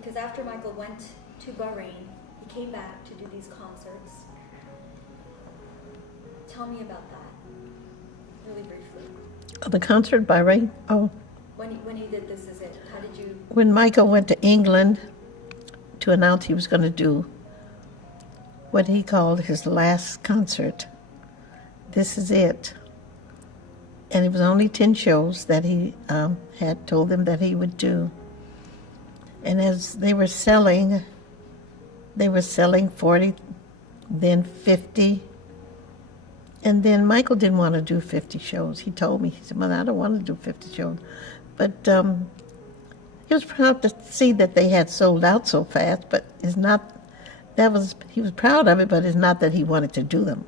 Because after Michael went to Bahrain, he came back to do these concerts. Tell me about that, really briefly. The concert by Ray? Oh. When he did This Is It, how did you... When Michael went to England to announce he was going to do what he called his last concert, This Is It. And it was only 10 shows that he had told them that he would do. And as they were selling 40, then 50. And then Michael didn't want to do 50 shows. He told me, he said, Mother, I don't want to do 50 shows. But he was proud to see that they had sold out so fast, but it's not, he was proud of it, but it's not that he wanted to do them.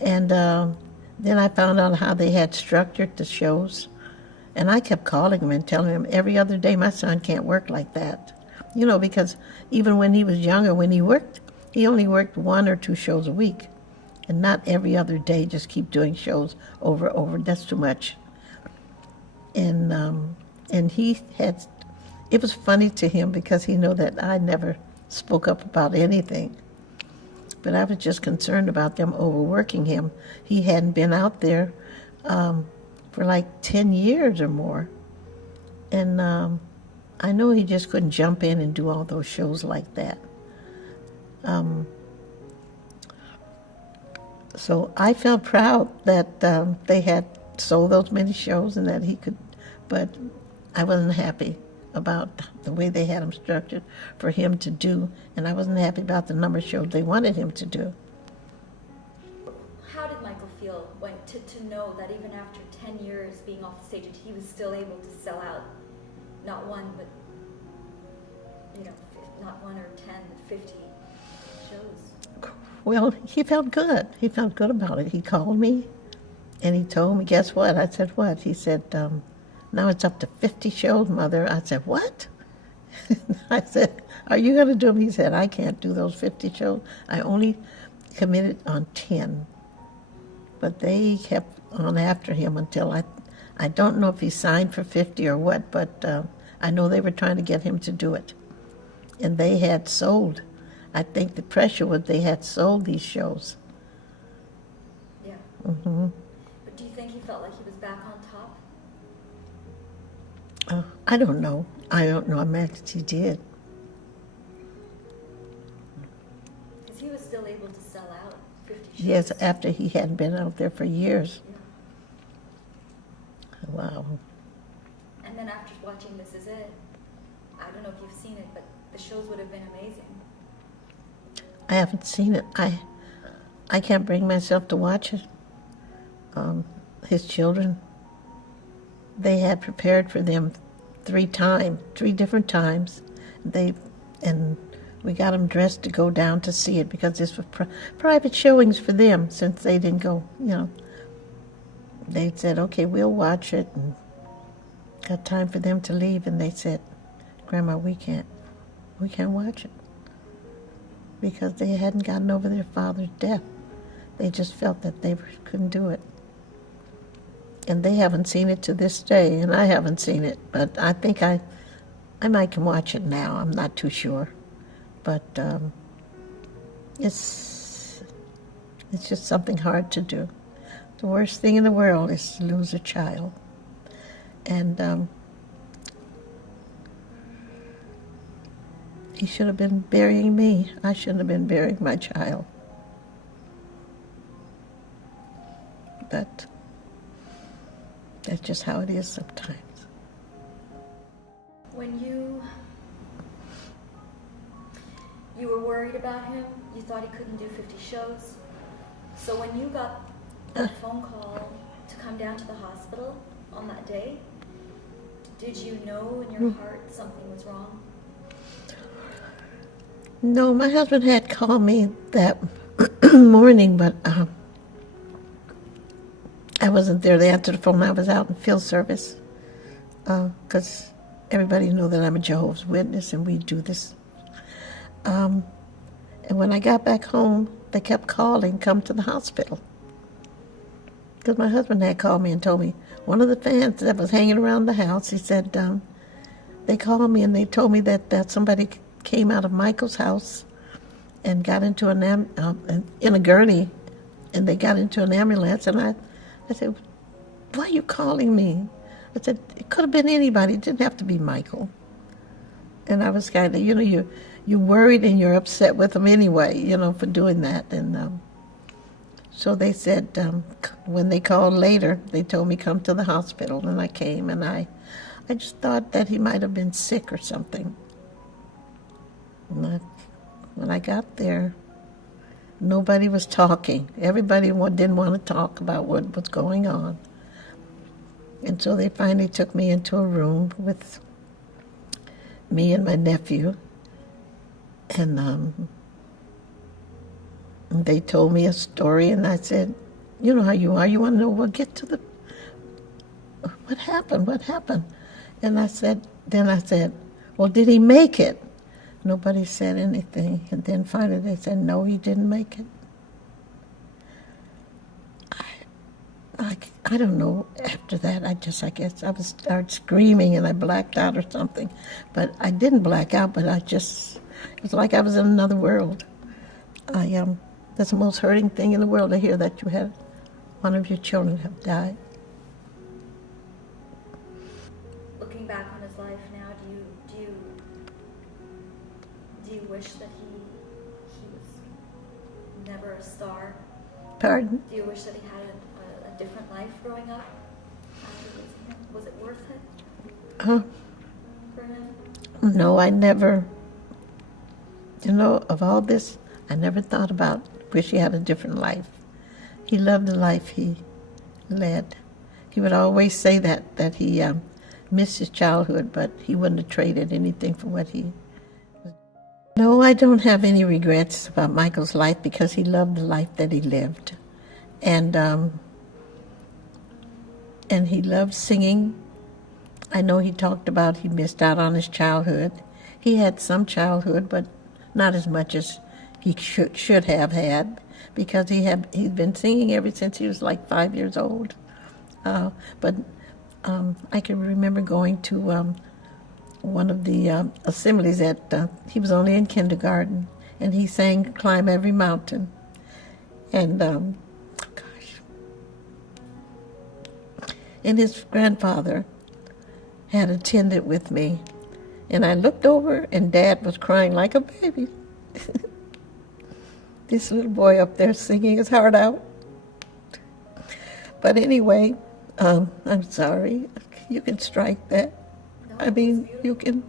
And then I found out how they had structured the shows. And I kept calling him and telling him every other day, my son can't work like that. You know, because even when he was younger, when he worked, he only worked 1 or 2 shows a week. And not every other day, just keep doing shows over. That's too much. And he had, it was funny to him because he knew that I never spoke up about anything. But I was just concerned about them overworking him. He hadn't been out there for like 10 years or more. And I know he just couldn't jump in and do all those shows like that. So I felt proud that they had sold those many shows and that he could, but I wasn't happy about the way they had him structured for him to do, and I wasn't happy about the number of shows they wanted him to do. How did Michael feel when to know that even after 10 years being off the stage, he was still able to sell out not one, but, you know, not 1 or 10, 50 shows? Well, he felt good. He felt good about it. He called me, and he told me, guess what? I said, what? He said, now it's up to 50 shows, Mother. I said, what? I said, are you going to do them? He said, I can't do those 50 shows. I only committed on 10. But they kept on after him until I don't know if he signed for 50 or what, but I know they were trying to get him to do it. And they had sold. I think the pressure was they had sold these shows. Yeah. Mm-hmm. But do you think he felt like he was back on top? I don't know. I imagine he did. Because he was still able to sell out 50 shows. Yes, after he hadn't been out there for years. Yeah. Wow. And then after watching This Is It, I don't know if you've seen it, but the shows would have been amazing. I haven't seen it. I can't bring myself to watch it. His children, they had prepared for them 3 different times. And we got them dressed to go down to see it because this was private showings for them since they didn't go, you know. They said, okay, we'll watch it, and got time for them to leave, and they said, Grandma, we can't watch it. Because they hadn't gotten over their father's death. They just felt that they couldn't do it. And they haven't seen it to this day, and I haven't seen it. But I think I might can watch it now. I'm not too sure. But it's just something hard to do. The worst thing in the world is to lose a child. And he should have been burying me. I shouldn't have been burying my child. But that's just how it is sometimes. When you were worried about him, you thought he couldn't do 50 shows. So when you got a phone call to come down to the hospital on that day, did you know in your heart something was wrong? No, my husband had called me that morning, but I wasn't there to answer the phone. I was out in field service because everybody knew that I'm a Jehovah's Witness and we do this. And when I got back home, they kept calling, come to the hospital. Because my husband had called me and told me one of the fans that was hanging around the house, he said, they called me and they told me that somebody came out of Michael's house and got into in a gurney, and they got into an ambulance. And I said, why are you calling me? I said, it could have been anybody. It didn't have to be Michael. And I was kind of, you're worried and you're upset with them anyway, for doing that. And so they said, when they called later, they told me come to the hospital, and I came, and I just thought that he might have been sick or something. And when I got there, nobody was talking. Everybody didn't want to talk about what was going on. And so they finally took me into a room with me and my nephew, and they told me a story, and I said, you know how you are, you want to know, well, get to what happened? And I said, well, did he make it? Nobody said anything, and then finally they said, no, he didn't make it. I don't know, after that, I guess I started screaming and I blacked out or something. But I didn't black out, but it was like I was in another world. That's the most hurting thing in the world, to hear that you had one of your children have died. Looking back on his life now, do you wish that he was never a star? Pardon? Do you wish that he had a different life growing up after losing him? Was it worth it for him? No, I never, of all this, I never thought about wish he had a different life. He loved the life he led. He would always say that he missed his childhood, but he wouldn't have traded anything for what he was. No, I don't have any regrets about Michael's life, because he loved the life that he lived. And he loved singing. I know he talked about he missed out on his childhood. He had some childhood, but not as much as he should have had, because he'd been singing ever since he was like 5 years old. But I can remember going to one of the assemblies he was only in kindergarten, and he sang "Climb Every Mountain." And and his grandfather had attended with me, and I looked over, and Dad was crying like a baby. This little boy up there singing his heart out. But anyway, I'm sorry. You can strike that. No, I mean, you can.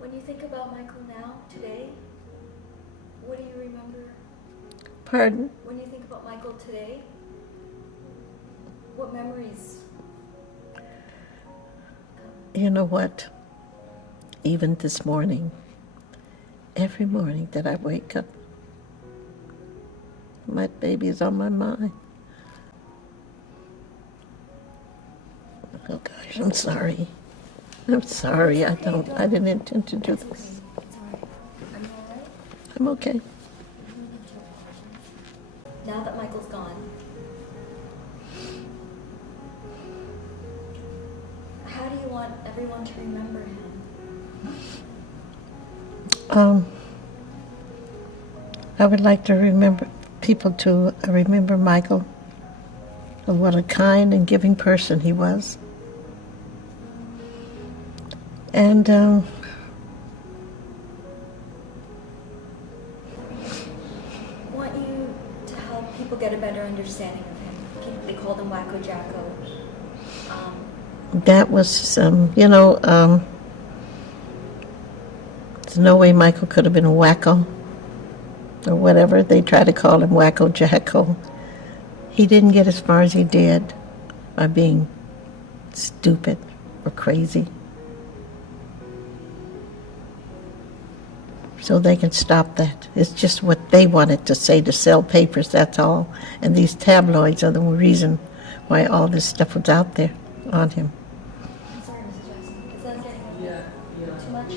When you think about Michael now, today, what do you remember? Pardon? When you think about Michael today, what memories? You know what? Even this morning, every morning that I wake up, my baby is on my mind. Oh gosh, I'm sorry. I'm sorry. I didn't intend to do this. It's all right. Are you all right? I'm okay. Now that Michael's gone, how do you want everyone to remember him? I would like to people to remember Michael, and what a kind and giving person he was. And I want you to help people get a better understanding of him. They called him Wacko Jacko. that was, there's no way Michael could have been a wacko or whatever. They tried to call him Wacko Jacko. He didn't get as far as he did by being stupid or crazy. So they can stop that. It's just what they wanted to say to sell papers, that's all. And these tabloids are the reason why all this stuff was out there on him. I'm sorry, Mrs. Jackson. Is that getting too much?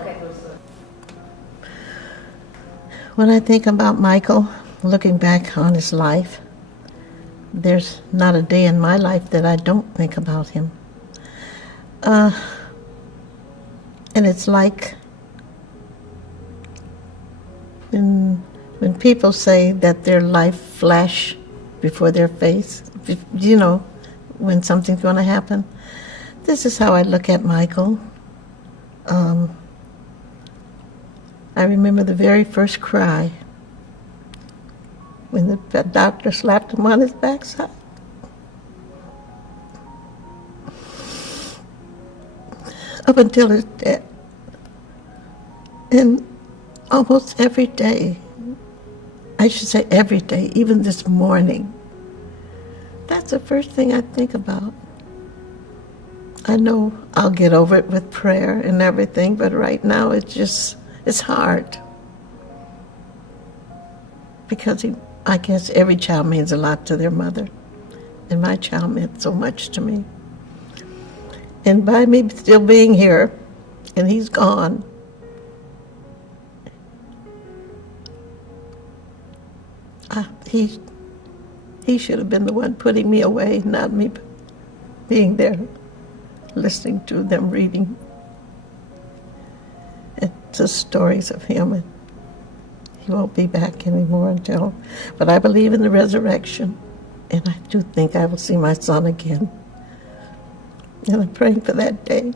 Okay. When I think about Michael, looking back on his life, there's not a day in my life that I don't think about him. And it's like when people say that their life flash before their face, you know, when something's going to happen. This is how I look at Michael. I remember the very first cry when the doctor slapped him on his backside. Up until his death. And almost every day, I should say every day, even this morning, that's the first thing I think about. I know I'll get over it with prayer and everything, but right now it's hard. Because I guess every child means a lot to their mother. And my child meant so much to me. And by me still being here, and he's gone, he should have been the one putting me away, not me being there, listening to them reading the stories of him. And he won't be back anymore until, but I believe in the resurrection, and I do think I will see my son again. And I'm praying for that day.